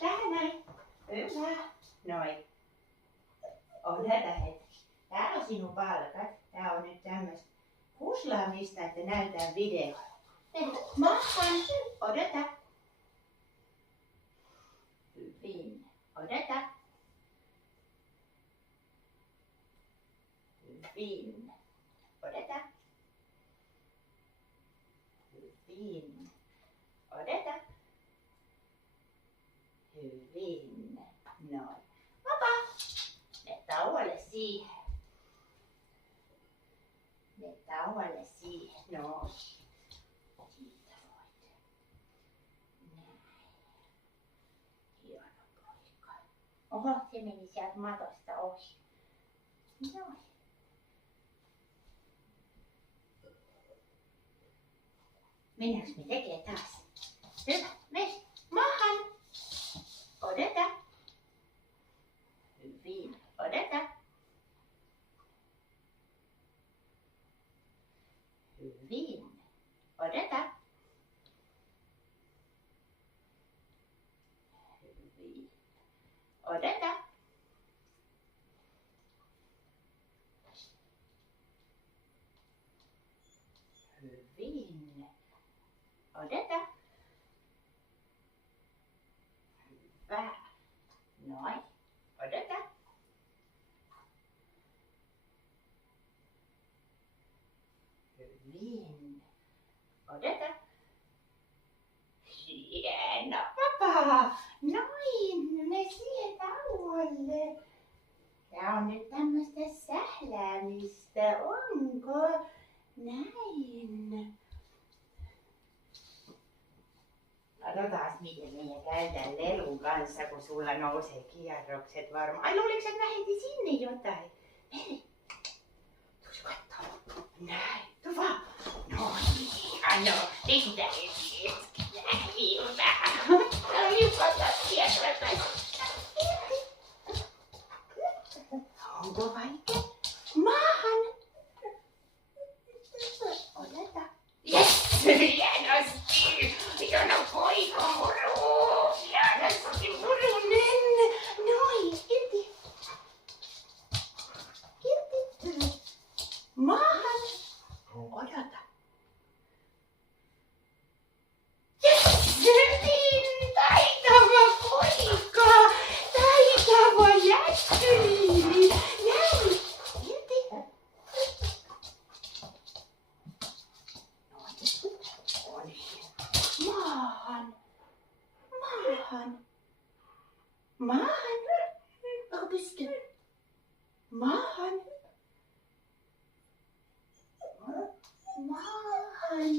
Tähän näin. Hyvä. Noin. Odota hetki. Tää on sinun palkat. Tää on nyt tämmöstä huslaamista, että näytän videolla. Mahan. Odota. Hyvin. Odota. Hyvin. Odota. Hyvin. Odota. Hyvin. Noin. Vapaa. Mene tauolle siihen. Mene tauolle siihen. Noin. Siitä voit. Näin. Hieno poika. Oho, se meni sieltä matosta ohi. Noin. Mennäänkö me tekee taas? Hyvä, mene. Maahan. Odota. Hyvin. Odota. Hyvin. Odota. Hyvin. Odota. Hyvin. Odota. Hyvä. Noin. Odota. Hyvin. Odota. Hieno, vapaa. Noin, mene siihen tauolle. Tää on nyt tämmöstä sähläämistä, onko? Näin. Katsotaas miten minä käytän lelun kanssa, kun sulla nousee kierrokset varmaan. Ai luuliko sä, että mä heitin sinne jotain? Mene. Tuus kattoo. Näin. Tuu vaan. No niin. Anna. Sitä hetki. Hyvä. No nyt katsot kierrokset. Onko vaikea? Maahan. Odota. Yes! Hienosti! Hieno poika muru! Hienosti murunen! Noin, irti! Irti! Maahan! Odota! Yes! Niin! Taitava poika! Taitava jättyni! Näin! Irti! Maahan. Maahan. Maahan. Onko pysty? Maahan. Maahan.